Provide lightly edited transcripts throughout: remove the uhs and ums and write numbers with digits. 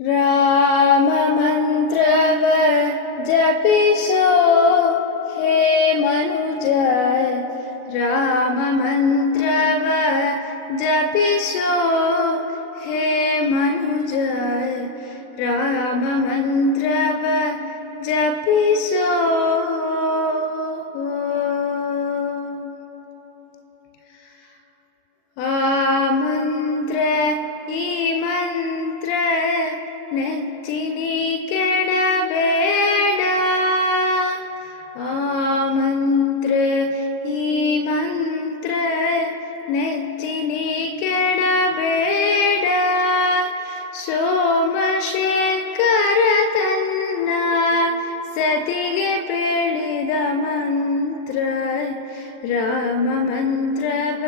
ರಾಮ ಮಂತ್ರವ ಜಪಿಸೋ ಹೇ ಮನುಜ, ರಾಮ ಮಂತ್ರವ ಜಪಿಸೋ ಹೇ ಮನುಜ, ರಾಮ ಮಂತ್ರವ ಜಪಿಸೋ. ಆ ಮಂತ್ರ ಈ ಮಂತ್ರ ನೆಚ್ಚಿನಿ ಕೆಡಬೇಡ, ಆ ಮಂತ್ರ ಈ ಮಂತ್ರ ನೆಚ್ಚಿನಿ ಕೆಡಬೇಡ. ಸೋಮಶೇಖರ ತನ್ನ ಸತಿಗೆ ಬೆಳೆದ ಮಂತ್ರ, ರಾಮ ಮಂತ್ರವ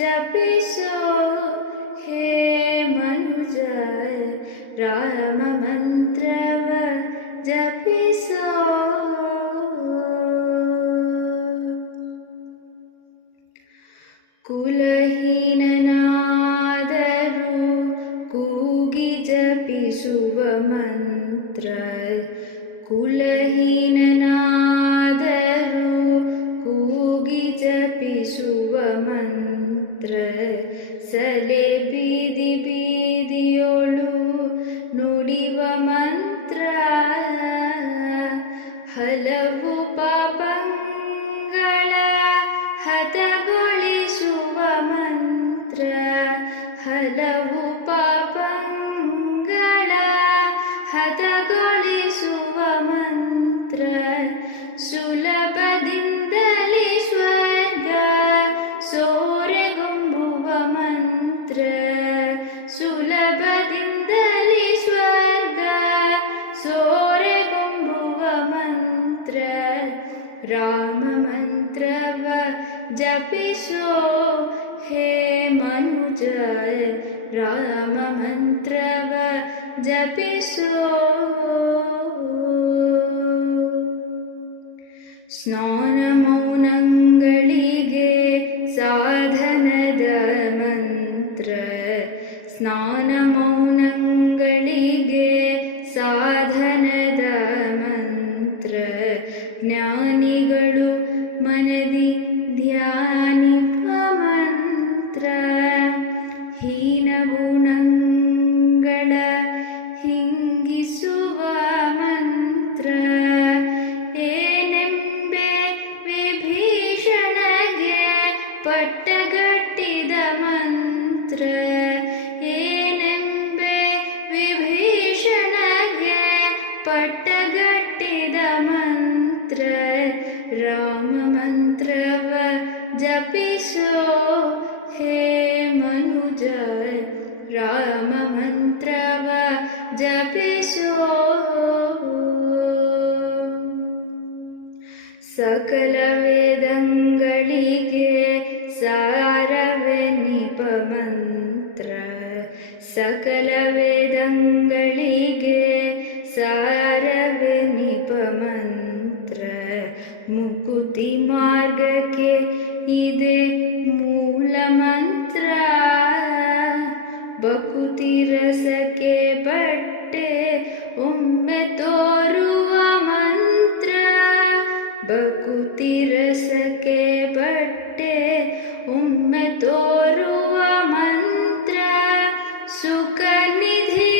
ಜಪಿಸೋ ಹೇ ಮನುಜ, ರಾಮ ಮಂತ್ರವ ಜಪಿಸೋ. ಕುಲಹೀನನಾದರೂ ಕೂಗಿ ಜಪಿಸುವ ಮಂತ್ರ, ಕುಲಹೀನನಾದರೂ ಕೂಗಿ ಜಪಿಸುವ ಮಂತ್ರ. ಸಲೆ ಬೀದಿ ಬೀದಿಯೋಳು ನುಡಿವ ಮಂತ್ರ, ಹಲವು ಪಾಪಗಳ ಹತಗೊಳಿಸುವ ಮಂತ್ರ, ಹಲವು ಪಾಪಗಳ ಹತಗೊಳಿಸುವ ಮಂತ್ರ. ಸುಲಭದಿಂದಲೇ ಸ್ವರ್ಗ ಸೂರೆಗೊಂಬುವ ಮಂತ್ರ, ಸುಲಭದಿಂದಲೇ ಸ್ವರ್ಗ ಸೂರೆಗೊಂಬುವ ಮಂತ್ರ. ರಾಮ ಮಂತ್ರವ ಜಪಿಸೋ ಹೇ ಮನುಜ, ರಾಮ ಮಂತ್ರವ ಜಪಿಸೋ. ಸ್ನಾನ ಮೌನಗಳಿಗೆ ಸಾಧನದ ಮಂತ್ರ, ಸ್ನಾನ ಮೌನಗಳಿಗೆ ಸಾಧನದ ಮಂತ್ರ. ಜ್ಞಾನಿಗಳು ಮನದಿ ಧ್ಯಾನಿಪ ಮಂತ್ರ, ಹೀನ ಗುಣಗಳ ಹಿಂಗಿಸುವ ಮಂತ್ರ. ಏನೆಂಬೆ ವಿಭೀಷಣಗೆ ಪಟ್ಟಗಟ್ಟಿದ ಮಂತ್ರ, ಏನೆಂಬೆ ವಿಭೀಷಣಗೆ ಪಟ್ಟಗಟ್ಟಿದ ಮಂತ್ರ. ರಾಮ ಮಂತ್ರವ ಜಪಿಸೋ ಹೇ ಮನುಜ, ರಾಮ ಮಂತ್ರವ ಜಪಿಸೋ. ಸಕಲ ವೇದಗಳಿಗೆ ಸಾರವೆನಿಪ ಮಂತ್ರ, ಸಕಲ ವೇದಗಳಿಗೆ ಸಾರವೆನಿಪ ಮಂತ್ರ. ಮುಕುತಿ ಮಾರ್ಗಕ್ಕೆ ಇದೆ ಮೂಲ ಮಂತ್ರ, ಬಕುತಿ ರಸಕ್ಕೆ ಬಟ್ಟೆ ಒಮ್ಮೆ ತೋರುವ ಮಂತ್ರ, ಬಕುತಿ ರಸಕ್ಕೆ ಬಟ್ಟೆ ಒಮ್ಮೆ ತೋರುವ ಮಂತ್ರ. ಸುಖ ನಿಧಿ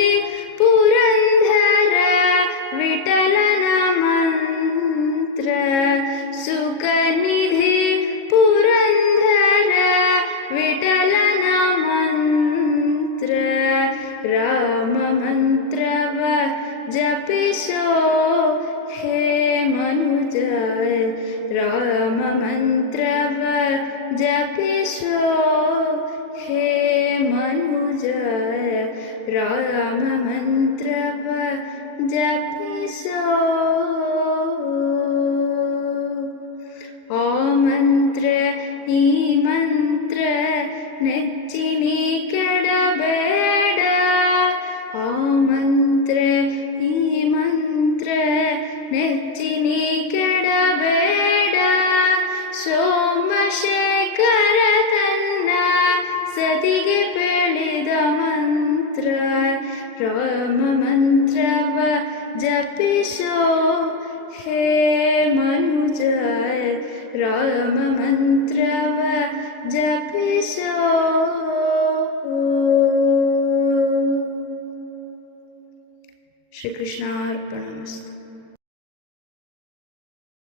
ಪುರಂದರ ವಿಠಲನ ಮಂತ್ರ, ಸುಖ ನಿಧಿ ಪುರಂದರ ವಿಠಲನ ಮಂತ್ರ. ರಾಮ ಮಂತ್ರವ ಜಪಿಸೋ ಹೇ ಮನುಜ, ರಾಮ ಮಂತ್ರವ ಜಪಿಸೋ ಹೇ ಮನುಜ, ರಾಮ ಮಂತ್ರವ ಜಪಿಸೋ. ಆ ಮಂತ್ರ ಈ ಮಂತ್ರ ನೆಚ್ಚಿನಿ ಕೆಡಬೇಡ, ಆ ಮಂತ್ರ ಈ ಮಂತ್ರ ನೆಚ್ಚಿನಿ ಕೆಡಬೇಡ. ಸೋಮಶೇಖರ ತನ್ನ ಸತಿಗೆ ಬೆಳೆದ ಮಂತ್ರ, ರಾಮ ಮಂತ್ರವ ಜಪಿಸೋ ಹೇ ಮನುಜ ರಾಮ ಮಂತ್ರವ ಜಪಿಸೋ. ಶ್ರೀಕೃಷ್ಣಾರ್ಪಣಮಸ್ತು.